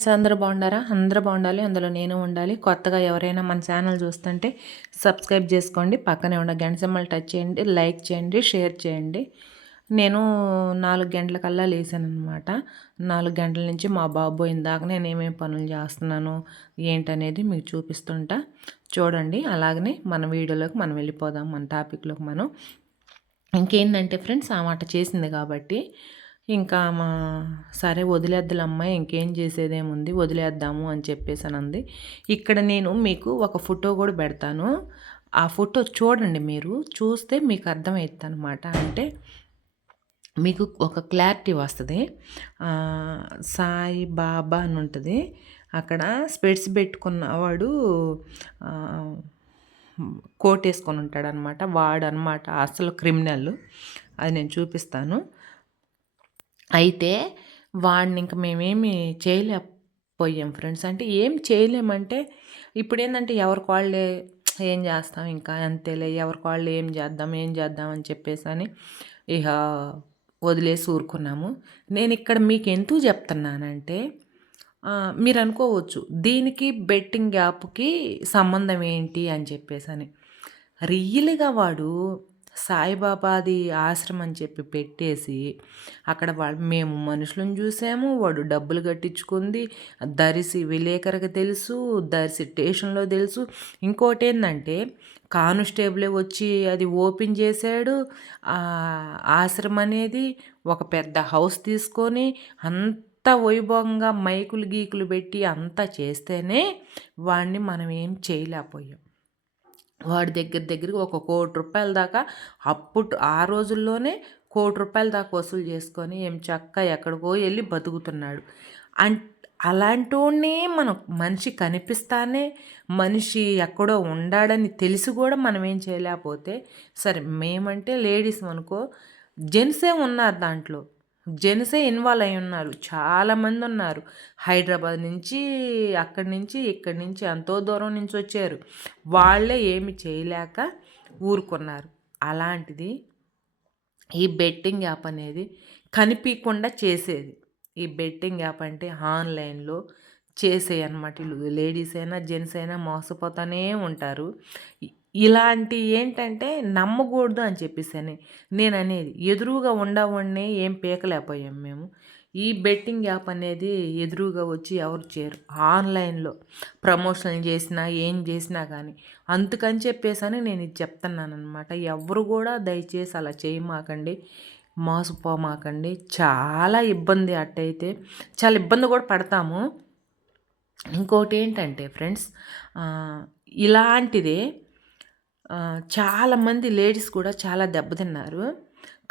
అందరూ బాగుండారా? అందరూ బాగుండాలి. అందులో నేను ఉండాలి. కొత్తగా ఎవరైనా మన ఛానల్ చూస్తుంటే సబ్స్క్రైబ్ చేసుకోండి. పక్కనే ఉన్న గంట సింబల్ టచ్ చేయండి. లైక్ చేయండి. షేర్ చేయండి. నేను నాలుగు గంటల కల్లా లేసాను అనమాట నాలుగు గంటల నుంచి మా బాబు ఇందాక నేను ఏమేమి పనులు చేస్తున్నాను ఏంటనేది మీకు చూపిస్తుంటా. చూడండి. అలాగనే మన వీడియోలోకి మనం వెళ్ళిపోదాం. మన టాపిక్లోకి మనం. ఇంకేంటంటే ఫ్రెండ్స్ ఆ మాట చేసింది కాబట్టి ఇంకా మా సరే వదిలేద్దులమ్మాయి ఇంకేం చేసేదేముంది వదిలేద్దాము అని చెప్పేసి అనంది ఇక్కడ నేను మీకు ఒక ఫోటో కూడా పెడతాను. ఆ ఫోటో చూడండి మీరు చూస్తే మీకు అర్థమవుతుంది అనమాట అంటే మీకు ఒక క్లారిటీ వస్తుంది. సాయి బాబా అని ఉంటుంది. అక్కడ స్పెడ్స్ పెట్టుకున్నవాడు కోట్ వేసుకొని ఉంటాడనమాట వాడు అనమాట అసలు క్రిమినల్. అది నేను చూపిస్తాను. అయితే వాడిని ఇంక మేమేమి చేయలేకపోయాం ఫ్రెండ్స్. అంటే ఏం చేయలేమంటే ఇప్పుడు ఏంటంటే ఎవరికి వాళ్ళే ఏం చేస్తాం ఇంకా అంతేలే ఎవరికి వాళ్ళు ఏం చేద్దాం ఏం చేద్దాం అని చెప్పేసి అని ఇక వదిలేసి ఊరుకున్నాము. నేను ఇక్కడ మీకు ఎందుకు చెప్తున్నానంటే మీరు అనుకోవచ్చు దీనికి బెట్టింగ్ యాప్కి సంబంధం ఏంటి అని చెప్పేసి అని. రియల్గా వాడు సాయిబాబాది ఆశ్రమం అని చెప్పి పెట్టేసి అక్కడ వాళ్ళు మేము మనుషులను చూసాము వాడు డబ్బులు కట్టించుకుంది దరిసి విలేకరికి తెలుసు దరిసి స్టేషన్లో తెలుసు. ఇంకోటి ఏంటంటే కానిస్టేబులే వచ్చి అది ఓపెన్ చేశాడు. ఆశ్రమం అనేది ఒక పెద్ద హౌస్ తీసుకొని అంత వైభవంగా మైకులు గీకులు పెట్టి అంతా చేస్తేనే వాడిని మనం ఏం చేయలేకపోయాం. వాడి దగ్గర దగ్గరికి ఒక కోటి రూపాయల దాకా అప్పుడు ఆ రోజుల్లోనే కోటి రూపాయల దాకా వసూలు చేసుకొని ఏం చక్క ఎక్కడికో వెళ్ళి బతుకుతున్నాడు. అం అలాంటి మనం మనిషి కనిపిస్తానే మనిషి ఎక్కడో ఉండాడని తెలిసి కూడా మనం ఏం చేయలేకపోతే సరే మేమంటే లేడీస్ అనుకో జెంట్సే ఉన్నారు దాంట్లో. జెన్సే ఇన్వాల్వ్ అయి ఉన్నారు. చాలామంది ఉన్నారు. హైదరాబాద్ నుంచి అక్కడి నుంచి ఇక్కడి నుంచి ఎంతో దూరం నుంచి వచ్చారు. వాళ్ళే ఏమి చేయలేక ఊరుకున్నారు. అలాంటిది ఈ బెట్టింగ్ యాప్ అనేది కనిపించకుండా చేసేది. ఈ బెట్టింగ్ యాప్ అంటే ఆన్లైన్లో చేసే అనమాట లేడీస్ అయినా జెంట్స్ అయినా మోసపోతూనే ఉంటారు. ఇలాంటి ఏంటంటే నమ్మకూడదు అని చెప్పేసి నేను అనేది ఎదురుగా ఉండవన్నీ ఏం పీకలేకపోయాం మేము. ఈ బెట్టింగ్ యాప్ అనేది ఎదురుగా వచ్చి ఎవరు చేయరు. ఆన్లైన్లో ప్రమోషన్ చేసినా ఏం చేసినా కానీ అందుకని చెప్పేసి నేను ఇది చెప్తున్నాను అనమాట ఎవరు కూడా దయచేసి అలా చేయమాకండి. మోసపోమాకండి. చాలా ఇబ్బంది అట్టయితే చాలా ఇబ్బంది కూడా పడతాము. ఇంకోటి ఏంటంటే ఫ్రెండ్స్ ఇలాంటిదే చాలామంది లేడీస్ కూడా చాలా దెబ్బతిన్నారు.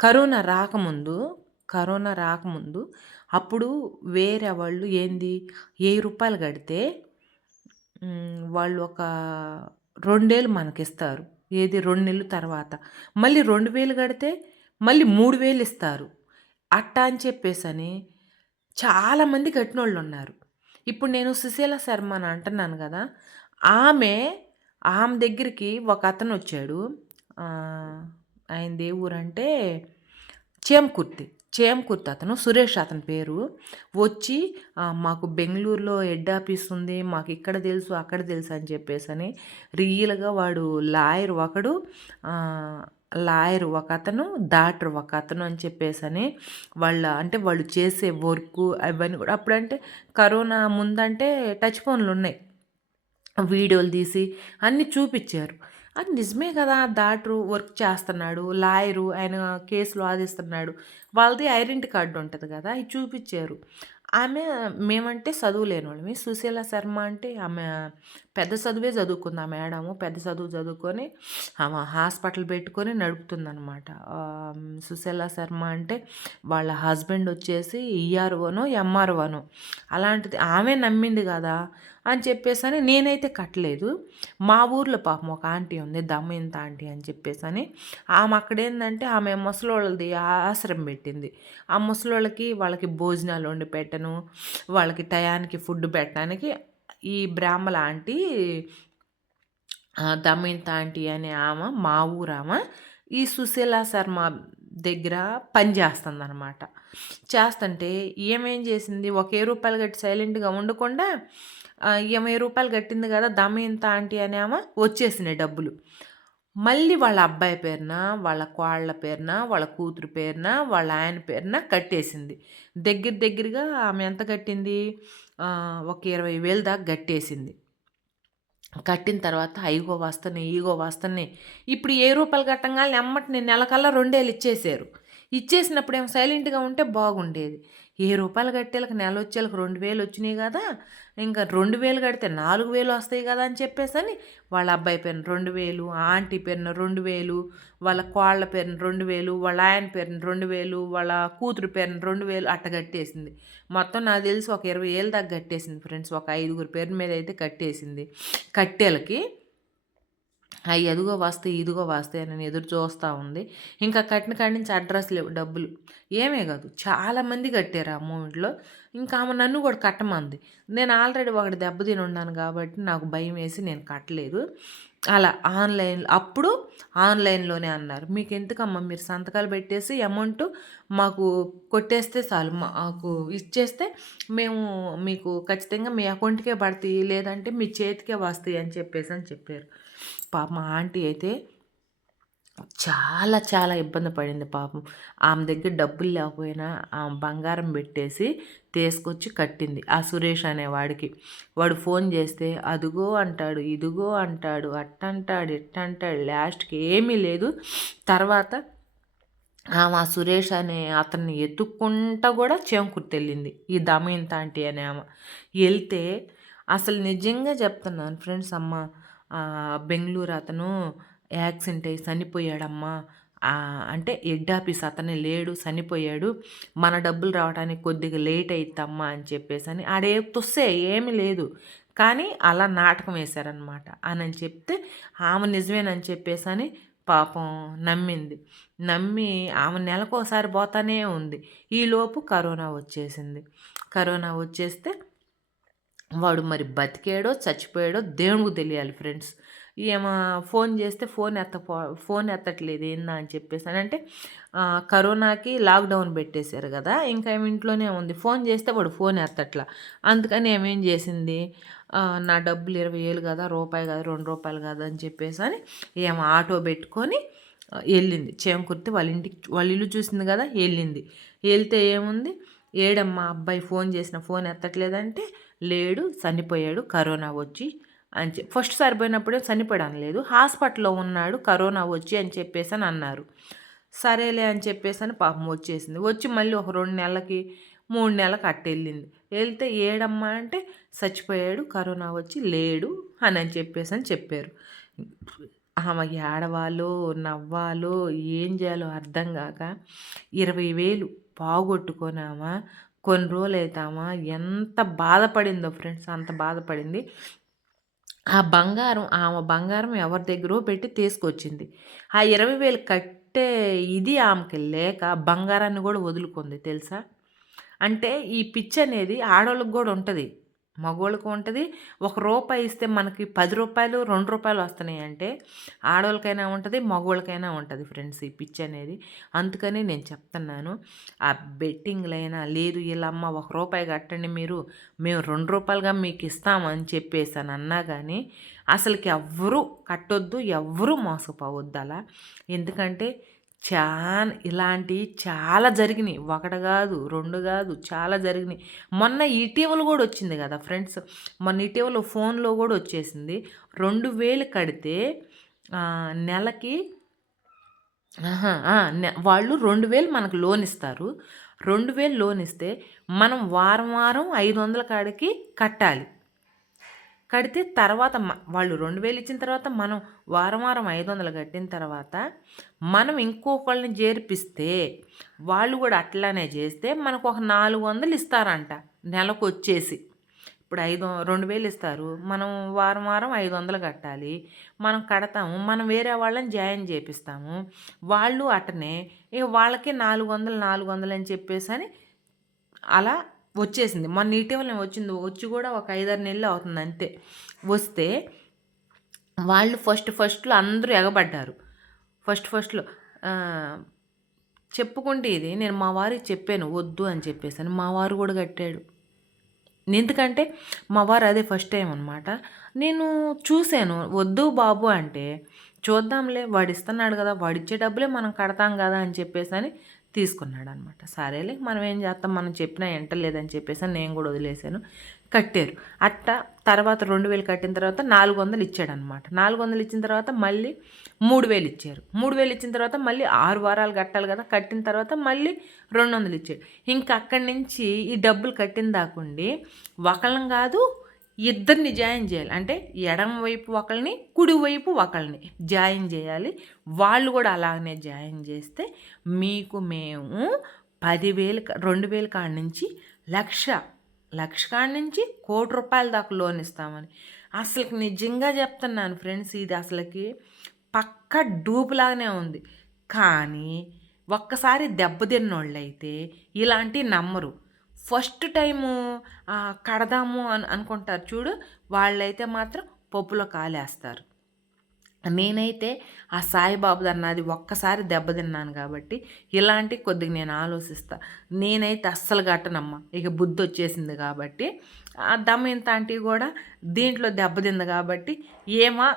కరోనా రాకముందు కరోనా రాకముందు అప్పుడు వేరే వాళ్ళు ఏంది? వెయ్యి రూపాయలు కడితే వాళ్ళు ఒక రెండేళ్ళు మనకిస్తారు. ఏది? రెండు నెలల తర్వాత. మళ్ళీ రెండు వేలు కడితే మళ్ళీ మూడు వేలు ఇస్తారు. అట్టా అని చెప్పేసని చాలామంది కట్టిన వాళ్ళు ఉన్నారు ఇప్పుడు నేను సుశీల శర్మ అని అంటున్నాను కదా ఆమె ఆమె దగ్గరికి ఒక అతను వచ్చాడు ఆయన ఏ ఊరంటే చేమకుర్తి. చేమకుర్తి అతను సురేష్ అతని పేరు. వచ్చి మాకు బెంగళూరులో హెడ్ ఆఫీస్ ఉంది మాకు ఇక్కడ తెలుసు అక్కడ తెలుసు అని చెప్పేసి అని రియల్గా వాడు లాయర్ ఒకడు లాయర్ ఒక అతను డాక్టర్ ఒక అతను అని చెప్పేసి అని వాళ్ళ అంటే వాళ్ళు చేసే వర్క్ అవన్నీ కూడా అప్పుడంటే కరోనా ముందంటే టచ్ ఫోన్లు ఉన్నాయి వీడియోలు తీసి అన్నీ చూపించారు అది నిజమే కదా డాక్టరు వర్క్ చేస్తున్నాడు లాయరు ఆయన కేసులు వాదిస్తున్నాడు వాళ్ళది ఐడెంటి కార్డు ఉంటుంది కదా అవి చూపించారు ఆమె మేమంటే చదువు లేని వాళ్ళమి సుశీల శర్మ అంటే ఆమె పెద్ద చదువే చదువుకుంది ఆ మేడము. పెద్ద చదువు చదువుకొని ఆమె హాస్పిటల్ పెట్టుకొని నడుపుతుందనమాట సుశీల శర్మ అంటే వాళ్ళ హస్బెండ్ వచ్చేసి ఈఆర్ఓను ఎంఆర్ఓను. అలాంటిది ఆమె నమ్మింది కదా అని చెప్పేసి అని నేనైతే కట్టలేదు. మా ఊర్లో పాపం ఒక ఆంటీ ఉంది దమ్మయింత ఆంటీ అని చెప్పేసి అని ఆమె అక్కడ ఏంటంటే ఆమె ముసలోళ్ళది ఆశ్రమం పెట్టింది. ఆ ముసలోళ్ళకి వాళ్ళకి భోజనాలు వండి పెట్టను వాళ్ళకి టయానికి ఫుడ్ పెట్టడానికి ఈ బ్రాహ్మల ఆంటీ దమ్మింత ఆంటీ అనే ఆమె మా ఊరామ ఈ సుశీల శర్మ దగ్గర పని అనమాట చేస్తుంటే ఏమేం చేసింది? ఒకే రూపాయలు కట్టి సైలెంట్గా ఉండకుండా ఇరవై రూపాయలు కట్టింది కదా దమయంత ఆంటీ అని ఆమె వచ్చేసినాయి డబ్బులు. మళ్ళీ వాళ్ళ అబ్బాయి పేరున వాళ్ళ కోళ్ళ పేరున వాళ్ళ కూతురు పేరున వాళ్ళ ఆయన పేరున కట్టేసింది. దగ్గర దగ్గరగా ఆమె ఎంత కట్టింది? ఒక ఇరవై వేలు దాకా కట్టేసింది. కట్టిన తర్వాత ఐగో వస్తున్నాయి ఈగో వస్తున్నాయి ఇప్పుడు ఏ రూపాయలు కట్టంగానే ఎమ్మటి నేను నెలకల్లా రెండేళ్ళు ఇచ్చేసారు ఇచ్చేసినప్పుడు ఏమో సైలెంట్గా ఉంటే బాగుండేది. ఏ రూపాయలు కట్టేలకు నెల వచ్చేలకు రెండు వేలు వచ్చినాయి కదా ఇంకా రెండు వేలు కడితే నాలుగు వేలు వస్తాయి కదా అని చెప్పేసి అని వాళ్ళ అబ్బాయి పేరున రెండు వేలు ఆంటీ పేరున రెండు వేలు వాళ్ళ కోళ్ళ పేరున రెండు వేలు వాళ్ళ ఆయన పేరున రెండు వేలు వాళ్ళ కూతురు పేరున రెండు వేలు అట్ట కట్టేసింది. మొత్తం నాకు తెలిసి ఒక ఇరవై ఏళ్ళ దాకా కట్టేసింది ఫ్రెండ్స్. ఒక ఐదుగురు పేరు మీద అయితే కట్టేసింది. కట్టెలకి అవి ఎదుగో వస్తాయి ఇదిగో వస్తాయి అని ఎదురు చూస్తూ ఉంది. ఇంకా కట్టిన కాడి నుంచి అడ్రస్ లేవు డబ్బులు. ఏమే కాదు చాలామంది కట్టారు ఆ మూమెంట్లో ఇంకా ఆమె నన్ను కూడా కట్టమంది. నేను ఆల్రెడీ ఒకటి దెబ్బతిని ఉన్నాను కాబట్టి నాకు భయం వేసి నేను కట్టలేదు. అలా ఆన్లైన్ అప్పుడు ఆన్లైన్లోనే అన్నారు. మీకు ఎందుకమ్మా మీరు సంతకాలు పెట్టేసి అమౌంట్ మాకు కొట్టేస్తే చాలు మాకు ఇచ్చేస్తే మేము మీకు ఖచ్చితంగా మీ అకౌంట్కే పడతాయి లేదంటే మీ చేతికే వస్తాయి అని చెప్పేసి అని చెప్పారు. పాప మా ఆంటీ అయితే చాలా చాలా ఇబ్బంది పడింది పాపం. ఆమె దగ్గర డబ్బులు లేకపోయినా ఆమె బంగారం పెట్టేసి తీసుకొచ్చి కట్టింది ఆ సురేష్ అనేవాడికి. వాడు ఫోన్ చేస్తే అదుగో అంటాడు ఇదిగో అంటాడు అట్టంటాడు ఇట్టంటాడు లాస్ట్కి ఏమీ లేదు. తర్వాత ఆమె ఆ సురేష్ అనే అతన్ని ఎత్తుక్కుంటా కూడా చెంకుర్తెళ్ళింది ఈ దమయంత ఆంటీ అనే ఆమె. వెళ్తే అసలు నిజంగా చెప్తున్నాను ఫ్రెండ్స్ అమ్మ బెంగళూరు అతను యాక్సిడెంట్ అయ్యి చనిపోయాడమ్మా. అంటే హెడ్ ఆఫీస్ అతనే లేడు చనిపోయాడు. మన డబ్బులు రావడానికి కొద్దిగా లేట్ అవుతామ్మా అని చెప్పేసి అని ఆడే తుస్సే ఏమీ లేదు. కానీ అలా నాటకం వేశారనమాట అని చెప్తే ఆమె నిజమేనని చెప్పేసి అని పాపం నమ్మింది. నమ్మి ఆమె నెలకోసారి పోతానే ఉంది. ఈలోపు కరోనా వచ్చేసింది. కరోనా వచ్చేస్తే వాడు మరి బతికాడో చచ్చిపోయాడో దేవునికి తెలియాలి ఫ్రెండ్స్. ఏమో ఫోన్ చేస్తే ఫోన్ ఎత్త ఫోన్ ఎత్తట్లేదు ఏందా అని చెప్పేసి అని. అంటే కరోనాకి లాక్డౌన్ పెట్టేశారు కదా ఇంకా ఏమి ఇంట్లోనే ఉంది. ఫోన్ చేస్తే వాడు ఫోన్ ఎత్తట్లా. అందుకని ఏమేం చేసింది? నా డబ్బులు ఇరవై వేలు కదా రూపాయి కదా రెండు రూపాయలు కదా అని చెప్పేసి అని ఏమో ఆటో పెట్టుకొని వెళ్ళింది. చేమకుర్తి వాళ్ళ ఇంటికి వాళ్ళ ఇల్లు చూసింది కదా వెళ్ళింది. వెళ్తే ఏముంది? ఏడమ్మా అబ్బాయి ఫోన్ చేసిన ఫోన్ ఎత్తట్లేదంటే లేడు చనిపోయాడు కరోనా వచ్చి అని చెప్పి ఫస్ట్ సరిపోయినప్పుడే చనిపోయాడు లేదు. హాస్పిటల్లో ఉన్నాడు కరోనా వచ్చి అని చెప్పేసి అని అన్నారు. సరేలే అని చెప్పేసి అని పాపం వచ్చేసింది. వచ్చి మళ్ళీ ఒక రెండు నెలలకి మూడు నెలలకు అట్టెళ్ళింది వెళ్తే ఏడమ్మా అంటే చచ్చిపోయాడు కరోనా వచ్చి లేడు అని అని చెప్పేసి అని చెప్పారు. ఆమె ఏడవాలో నవ్వాలో ఏం చేయాలో అర్థం కాక ఇరవై వేలు పోగొట్టుకొని కొన్ని రోజులు అవుతామా ఎంత బాధపడిందో ఫ్రెండ్స్ అంత బాధపడింది. ఆ బంగారం ఆమె బంగారం ఎవరి దగ్గర పెట్టి తీసుకొచ్చింది. ఆ ఇరవై వేలు కట్టే ఇది ఆమెకి లేక బంగారాన్ని కూడా వదులుకుంది తెలుసా? అంటే ఈ పిచ్ అనేది ఆడవాళ్ళకి కూడా ఉంటుంది. మగవాళ్ళకు ఉంటుంది. ఒక రూపాయి ఇస్తే మనకి పది రూపాయలు రెండు రూపాయలు వస్తున్నాయి అంటే ఆడవాళ్ళకైనా ఉంటుంది మగవాళ్ళకైనా ఉంటుంది ఫ్రెండ్స్ ఈ పిచ్ అనేది. అందుకని నేను చెప్తున్నాను ఆ బెట్టింగ్లైనా లేదు ఇలా అమ్మ ఒక రూపాయి కట్టండి మీరు మేము రెండు రూపాయలుగా మీకు ఇస్తామని చెప్పేసి అని అన్నా కానీ అసలుకి ఎవ్వరూ కట్టొద్దు ఎవ్వరూ మోసపోవద్దు అలా. ఎందుకంటే చాన్ ఇలాంటివి చాలా జరిగినాయి. ఒకటి కాదు రెండు కాదు చాలా జరిగినాయి. మొన్న ఇటీవల కూడా వచ్చింది కదా ఫ్రెండ్స్. మొన్న ఇటీవల ఫోన్లో కూడా వచ్చేసింది. రెండు వేలు కడితే నెలకి వాళ్ళు రెండు వేలు మనకు లోన్ ఇస్తారు. రెండు వేలు లోన్ ఇస్తే మనం వారం వారం ఐదు వందల కాడికి కట్టాలి. కడితే తర్వాత వాళ్ళు రెండు వేలు ఇచ్చిన తర్వాత మనం వారం వారం ఐదు వందలు కట్టిన తర్వాత మనం ఇంకొకళ్ళని చేర్పిస్తే వాళ్ళు కూడా అట్లానే చేస్తే మనకు ఒక నాలుగు వందలు ఇస్తారంట నెలకు వచ్చేసి. ఇప్పుడు ఐదు రెండు వేలు ఇస్తారు. మనం వారం వారం ఐదు వందలు కట్టాలి. మనం కడతాము. మనం వేరే వాళ్ళని జాయిన్ చేపిస్తాము. వాళ్ళు అటనే ఇక వాళ్ళకి నాలుగు వందలు నాలుగు వందలు అని చెప్పేసి అని అలా వచ్చేసింది. మొన్న ఇటీవల వచ్చింది. వచ్చి కూడా ఒక ఐదారు నెలలు అవుతుంది అంతే. వస్తే వాళ్ళు ఫస్ట్ ఫస్ట్లో అందరూ ఎగబడ్డారు. ఫస్ట్ ఫస్ట్లో చెప్పుకుంటే ఇది నేను మా వారికి చెప్పాను వద్దు అని చెప్పేసాను మా వారు కూడా కట్టాడు. ఎందుకంటే మా వారు అదే ఫస్ట్ టైం అనమాట నేను చూశాను వద్దు బాబు అంటే చూద్దాంలే వాడు ఇస్తున్నాడు కదా వాడిచ్చే డబ్బులే మనం కడతాం కదా అని చెప్పేసి అని తీసుకున్నాడు అనమాట సరేలే మనం ఏం చేస్తాం? మనం చెప్పినా ఎంటలేదని చెప్పేసి నేను కూడా వదిలేశాను. కట్టారు. అట్ట తర్వాత రెండు వేలు కట్టిన తర్వాత నాలుగు వందలు ఇచ్చాడనమాట. నాలుగు వందలు ఇచ్చిన తర్వాత మళ్ళీ మూడు వేలు ఇచ్చారు. మూడు వేలు ఇచ్చిన తర్వాత మళ్ళీ ఆరు వారాలు కట్టాలి కదా కట్టిన తర్వాత మళ్ళీ రెండు వందలు ఇచ్చాడు. ఇంకా అక్కడి నుంచి ఈ డబ్బులు కట్టిన దాకుండి ఒకళ్ళం కాదు ఇద్దరిని జాయిన్ చేయాలి. అంటే ఎడమ వైపు ఒకళ్ళని కుడివైపు ఒకళ్ళని జాయిన్ చేయాలి. వాళ్ళు కూడా అలాగనే జాయిన్ చేస్తే మీకు మేము పదివేలు రెండు వేల కాడ నుంచి లక్ష లక్ష కాడ నుంచి కోటి రూపాయల దాకా లోన్ ఇస్తామని. అసలుకి నిజంగా చెప్తున్నాను ఫ్రెండ్స్ ఇది అసలుకి పక్క డూపులాగానే ఉంది. కానీ ఒక్కసారి దెబ్బతిన్నోళ్ళు అయితే ఇలాంటి నమ్మరు. ఫస్ట్ టైము కడదాము అని అనుకుంటారు చూడు. వాళ్ళైతే మాత్రం పప్పులో కాలేస్తారు. నేనైతే ఆ సాయిబాబు అన్నది ఒక్కసారి దెబ్బతిన్నాను కాబట్టి ఇలాంటి కొద్దిగా నేను ఆలోచిస్తా. నేనైతే అస్సలు కట్టనమ్మా ఇక బుద్ధి వచ్చేసింది కాబట్టి ఆ దమ్మ ఇంత అంటే కూడా దీంట్లో దెబ్బతింది కాబట్టి ఏమా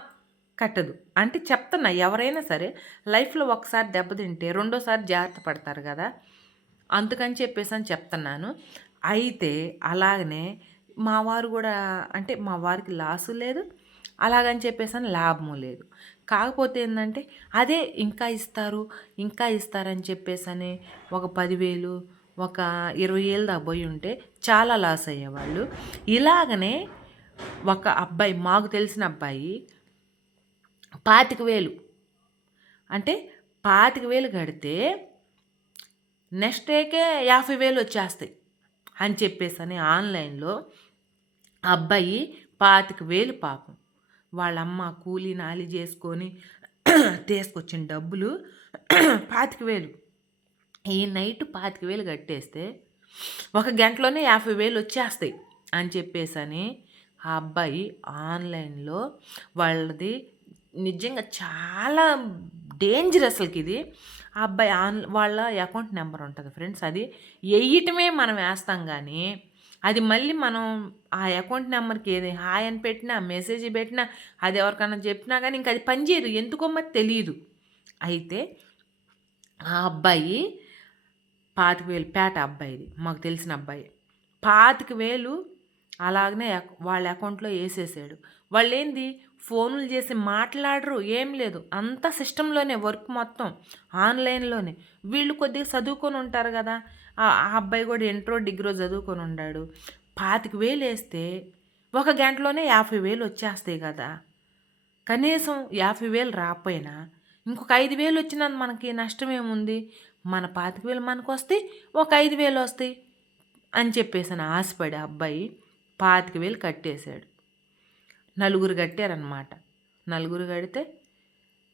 కట్టదు. అంటే చెప్తున్నా ఎవరైనా సరే లైఫ్లో ఒకసారి దెబ్బతింటే రెండోసారి జాగ్రత్త పడతారు కదా. అందుకని చెప్పేసి అని చెప్తున్నాను. అయితే అలాగనే మా వారు కూడా అంటే మా వారికి లాసు లేదు అలాగని చెప్పేసి అని లాభము లేదు. కాకపోతే ఏంటంటే అదే ఇంకా ఇస్తారు ఇంకా ఇస్తారని చెప్పేసి అని ఒక పదివేలు ఒక ఇరవై ఏళ్ళు దాకా ఉంటే చాలా లాస్ అయ్యేవాళ్ళు. ఇలాగనే ఒక అబ్బాయి మాకు తెలిసిన అబ్బాయి పాతిక వేలు అంటే పాతిక వేలు కడితే నెక్స్ట్ డేకే యాభై వేలు వచ్చేస్తాయి అని చెప్పేసి అని ఆన్లైన్లో అబ్బాయి పాతిక వేలు పాపం. వాళ్ళమ్మ కూలీ నాలి చేసుకొని తీసుకొచ్చిన డబ్బులు పాతిక వేలు. ఈ నైట్ పాతిక వేలు కట్టేస్తే ఒక గంటలోనే యాభై వేలు వచ్చేస్తాయి అని చెప్పేసని ఆ అబ్బాయి ఆన్లైన్లో వాళ్ళది నిజంగా చాలా డేంజర్ అసలుకి ఇది ఆ అబ్బాయి ఆన్ వాళ్ళ అకౌంట్ నెంబర్ ఉంటుంది ఫ్రెండ్స్. అది వేయటమే మనం వేస్తాం కానీ అది మళ్ళీ మనం ఆ అకౌంట్ నెంబర్కి ఏది హాయ్ అని పెట్టినా మెసేజ్ పెట్టినా అది ఎవరికైనా చెప్పినా కానీ ఇంకా అది పనిచేయదు ఎందుకో మరి తెలియదు. అయితే ఆ అబ్బాయి పాతిక వేలు పేట అబ్బాయిది మాకు తెలిసిన అబ్బాయి. పాతిక వేలు అలాగనే వాళ్ళ అకౌంట్లో వేసేసాడు. వాళ్ళు ఏంది ఫోన్లు చేసి మాట్లాడరు ఏం లేదు. అంతా సిస్టంలోనే వర్క్ మొత్తం ఆన్లైన్లోనే. వీళ్ళు కొద్దిగా చదువుకొని ఉంటారు కదా. ఆ అబ్బాయి కూడా ఇంట్రో డిగ్రో చదువుకొని ఉన్నాడు పాతిక వేలు వేస్తే ఒక గంటలోనే యాభై వేలు వచ్చేస్తాయి కదా. కనీసం యాభై వేలు రాకపోయినా ఇంకొక ఐదు వేలు వచ్చినా మనకి నష్టం ఏముంది? మన పాతిక వేలు మనకు వస్తాయి ఒక ఐదు వేలు వస్తాయి అని చెప్పేసి ఆశపడి అబ్బాయి పాతిక వేలు కట్టేశాడు. నలుగురు కట్టారనమాట నలుగురు కడితే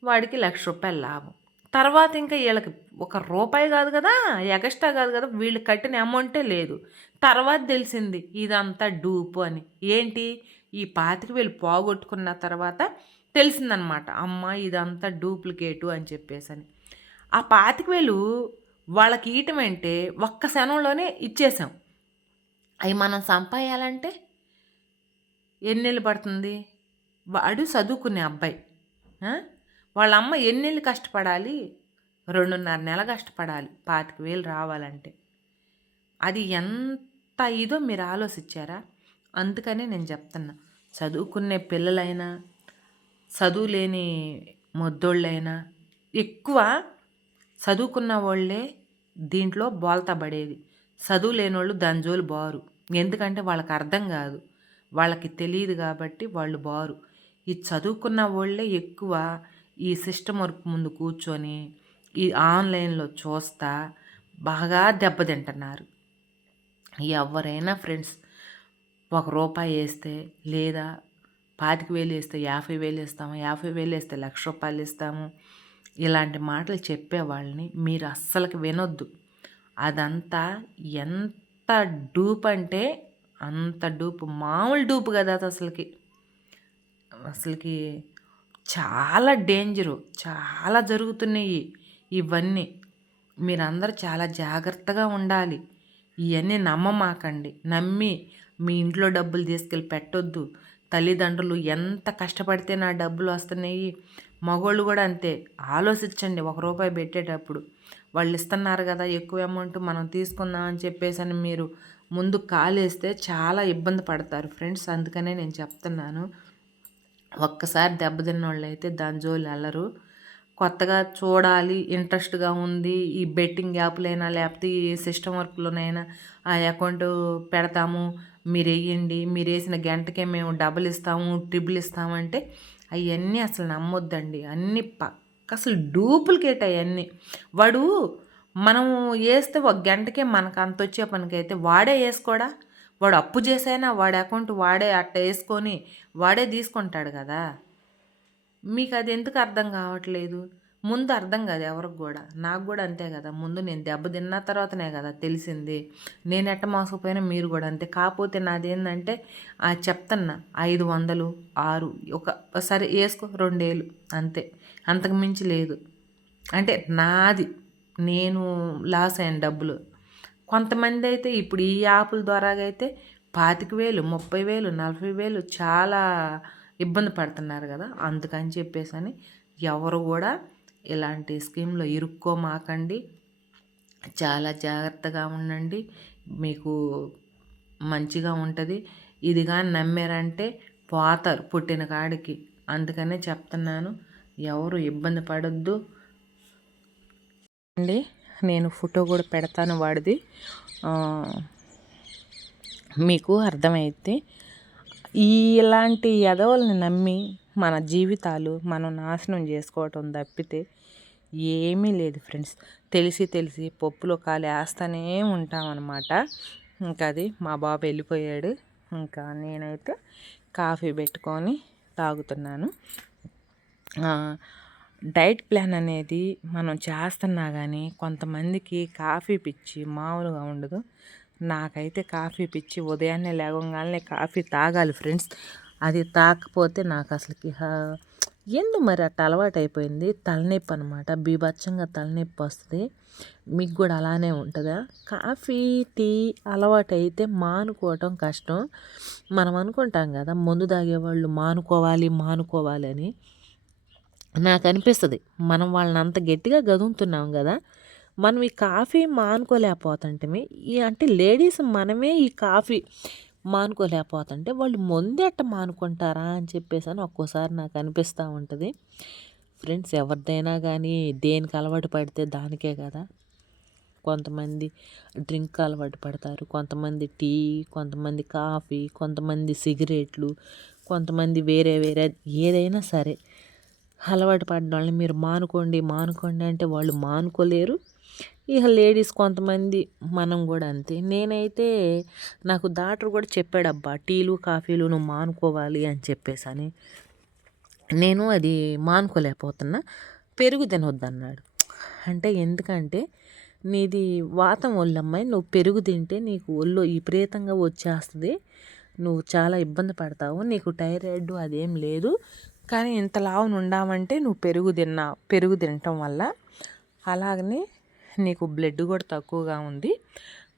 వాడికి లక్ష రూపాయలు లాభం. తర్వాత ఇంకా వీళ్ళకి ఒక రూపాయి కాదు కదా ఎగస్ట్రా కాదు కదా వీళ్ళు కట్టిన అమౌంటే లేదు. తర్వాత తెలిసింది ఇదంతా డూపు అని. ఏంటి? ఈ పాతిక వేలు పోగొట్టుకున్న తర్వాత తెలిసిందనమాట అమ్మ ఇదంతా డూప్లికేటు అని చెప్పేసి అని ఆ పాతిక వేలు వాళ్ళకి ఇయటం అంటే ఒక్క క్షణంలోనే ఇచ్చేసాం. అవి మనం సంపాయాలంటే ఎన్నెళ్ళు పడుతుంది? వాడు చదువుకునే అబ్బాయి. వాళ్ళ అమ్మ ఎన్నెళ్ళు కష్టపడాలి? రెండున్నర నెల కష్టపడాలి. పాతిక వేలు రావాలంటే. అది ఎంత ఇదో మీరు ఆలోచించారా? అందుకనే నేను చెప్తున్నా. చదువుకునే పిల్లలైనా చదువు లేని మొద్దోళ్ళైనా ఎక్కువ చదువుకున్న వాళ్ళే దీంట్లో బోల్తా పడేది. చదువు లేని వాళ్ళు దాని జోలు బారు. ఎందుకంటే వాళ్ళకి అర్థం కాదు. వాళ్ళకి తెలియదు కాబట్టి వాళ్ళు బారు. ఈ చదువుకున్న వాళ్ళే ఎక్కువ ఈ సిస్టమ్ వర్క్ ముందు కూర్చొని ఈ ఆన్లైన్లో చూస్తా బాగా దెబ్బతింటున్నారు ఎవరైనా ఫ్రెండ్స్ ఒక రూపాయి వేస్తే లేదా పాతిక వేలు వేస్తే యాభై వేలు ఇస్తాము యాభై వేలు వేస్తే లక్ష రూపాయలు ఇస్తాము ఇలాంటి మాటలు చెప్పే వాళ్ళని మీరు అస్సలకి వినొద్దు. అదంతా ఎంత డూప్ అంటే అంత డూపు మామూలు డూపు కదా అది అసలుకి. అసలుకి చాలా డేంజరు చాలా జరుగుతున్నాయి ఇవన్నీ. మీరందరూ చాలా జాగ్రత్తగా ఉండాలి. ఇవన్నీ నమ్మమాకండి. నమ్మి మీ ఇంట్లో డబ్బులు తీసుకెళ్ళి పెట్టొద్దు. తల్లిదండ్రులు ఎంత కష్టపడితే నా డబ్బులు వస్తున్నాయి. మగోళ్ళు కూడా అంతే. ఆలోచించండి ఒక రూపాయి పెట్టేటప్పుడు. వాళ్ళు ఇస్తున్నారు కదా ఎక్కువ అమౌంట్ మనం తీసుకుందాం అని చెప్పేసి అని మీరు ముందు కాలేస్తే చాలా ఇబ్బంది పడతారు ఫ్రెండ్స్. అందుకనే నేను చెప్తున్నాను. ఒక్కసారి దెబ్బతిన్న వాళ్ళు అయితే దాని జోలు వెళ్ళరు. కొత్తగా చూడాలి ఇంట్రెస్ట్గా ఉంది. ఈ బెట్టింగ్ యాప్లైనా లేకపోతే ఈ సిస్టమ్ వర్క్లోనైనా ఆ అకౌంట్ పెడతాము. మీరు వేయండి మీరు వేసిన గంటకే మేము డబుల్ ఇస్తాము ట్రిబుల్ ఇస్తామంటే అవన్నీ అసలు నమ్మొద్దండి. అన్నీ పక్క అసలు డూప్లికేట్ అవన్నీ వాడు మనం వేస్తే ఒక గంటకే మనకు అంత వచ్చే పనికైతే వాడే వేసుకోడా వాడు అప్పు చేసైనా వాడి అకౌంట్ వాడే అట్ట వేసుకొని వాడే తీసుకుంటాడు కదా? మీకు అది ఎందుకు అర్థం కావట్లేదు? ముందు అర్థం కాదు ఎవరికి కూడా. నాకు కూడా అంతే కదా. ముందు నేను దెబ్బ తిన్న తర్వాతనే కదా తెలిసింది. నేను ఎట్ట మోసకపోయినా మీరు కూడా అంతే. కాకపోతే నాదేంటంటే ఆ చెప్తున్నా ఐదు వందలు ఆరు ఒక సరే వేసుకో రెండేళ్ళు అంతే. అంతకు మించి లేదు. అంటే నాది. నేను లాస్ అయిన డబ్బులు. కొంతమంది అయితే ఇప్పుడు ఈ యాప్ల ద్వారా అయితే పాతిక వేలు ముప్పై వేలు నలభై వేలు చాలా ఇబ్బంది పడుతున్నారు కదా. అందుకని చెప్పేసి అని ఎవరు కూడా ఇలాంటి స్కీమ్లో ఇరుక్కోమాకండి. చాలా జాగ్రత్తగా ఉండండి. మీకు మంచిగా ఉంటుంది. ఇది కానీ నమ్మారంటే పోతారు పుట్టిన కాడికి అందుకనే చెప్తున్నాను. ఎవరు ఇబ్బంది పడొద్దు. అండి. నేను ఫోటో కూడా పెడతాను వాడిది. మీకు అర్థమైతే ఈ ఇలాంటి ఎదవల్ని నమ్మి మన జీవితాలు మనం నాశనం చేసుకోవటం తప్పితే ఏమీ లేదు ఫ్రెండ్స్. తెలిసి తెలిసి పప్పులో కాలు వేస్తూనే ఉంటామన్నమాట. ఇంకా అది మా బాబు వెళ్ళిపోయాడు. ఇంకా నేనైతే కాఫీ పెట్టుకొని తాగుతున్నాను. డైట్ ప్లాన్ అనేది మనం చేస్తున్నా కానీ కొంతమందికి కాఫీ పిచ్చి మామూలుగా ఉండదు. నాకైతే కాఫీ పిచ్చి ఉదయాన్నే లేవగానే కాఫీ తాగాలి ఫ్రెండ్స్. అది తాకపోతే నాకు అసలుకి ఎందు మరి అట్ట అలవాటు అయిపోయింది? తలనొప్పి అనమాట బీభత్సంగా తలనొప్పి వస్తుంది. మీకు కూడా అలానే ఉంటుందా? కాఫీ టీ అలవాటు అయితే మానుకోవటం కష్టం. మనం అనుకుంటాం కదా మందు తాగేవాళ్ళు మానుకోవాలి మానుకోవాలి అని. నాకు అనిపిస్తుంది మనం వాళ్ళని అంత గట్టిగా గదుముతున్నాం కదా మనం ఈ కాఫీ మానుకోలేకపోతుంటే ఈ అంటే లేడీస్ మనమే ఈ కాఫీ మానుకోలేకపోతుంటే వాళ్ళు ముందెట్ట మానుకుంటారా అని చెప్పేసి అని ఒక్కోసారి నాకు అనిపిస్తూ ఉంటుంది. ఫ్రెండ్స్ ఎవరిదైనా కానీ దేనికి అలవాటు పడితే దానికే కదా కొంతమంది డ్రింక్ అలవాటు పడతారు కొంతమంది టీ కొంతమంది కాఫీ కొంతమంది సిగరెట్లు కొంతమంది వేరే వేరే ఏదైనా సరే. అలవాటు పడిన వాళ్ళని మీరు మానుకోండి మానుకోండి అంటే వాళ్ళు మానుకోలేరు. ఇక లేడీస్ కొంతమంది మనం కూడా అంతే. నేనైతే నాకు డాక్టర్ కూడా చెప్పాడబ్బా టీలు కాఫీలు నువ్వు మానుకోవాలి అని చెప్పేసి అని. నేను అది మానుకోలేకపోతున్నా. పెరుగు తినొద్దన్నాడు. అంటే ఎందుకంటే నీది వాతం ఒళ్ళమ్మాయి నువ్వు పెరుగు తింటే నీకు ఒళ్ళు విపరీతంగా వచ్చేస్తుంది. నువ్వు చాలా ఇబ్బంది పడతావు నీకు టైరాయిడ్ అదేం లేదు. కానీ ఇంత లావును ఉండామంటే నువ్వు పెరుగు తిన్నా పెరుగు తినటం వల్ల అలాగనే నీకు బ్లడ్ కూడా తక్కువగా ఉంది.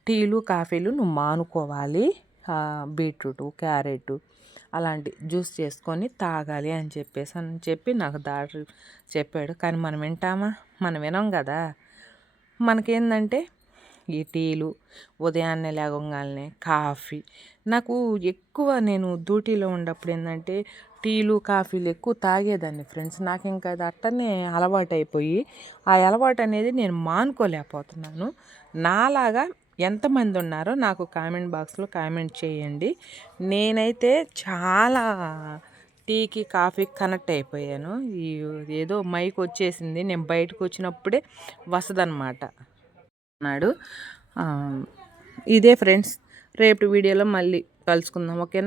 టీలు కాఫీలు నువ్వు మానుకోవాలి. బీట్రూట్ క్యారెట్ అలాంటి జ్యూస్ చేసుకొని తాగాలి అని చెప్పేసి అని చెప్పి నాకు దారి చెప్పాడు. కానీ మనం వింటామా? మనం వినం కదా. మనకేందంటే ఈ టీలు ఉదయాన్నే లేవగానే కాఫీ. నాకు ఎక్కువ నేను డ్యూటీలో ఉన్నప్పుడు ఏంటంటే టీలు కాఫీలు ఎక్కువ తాగేదాన్ని ఫ్రెండ్స్. నాకు ఇంకా అది అట్టనే అలవాటు అయిపోయి ఆ అలవాటు అనేది నేను మానుకోలేకపోతున్నాను. నాలాగా ఎంతమంది ఉన్నారో నాకు కామెంట్ బాక్స్లో కామెంట్ చేయండి. నేనైతే చాలా టీకి కాఫీకి కనెక్ట్ అయిపోయాను ఈ ఏదో మైక్ వచ్చేసింది. నేను బయటకు వచ్చినప్పుడే వసదనమాట అన్నాడు. ఇదే ఫ్రెండ్స్ రేపు వీడియోలో మళ్ళీ కలుసుకుందాం. ఓకేనా?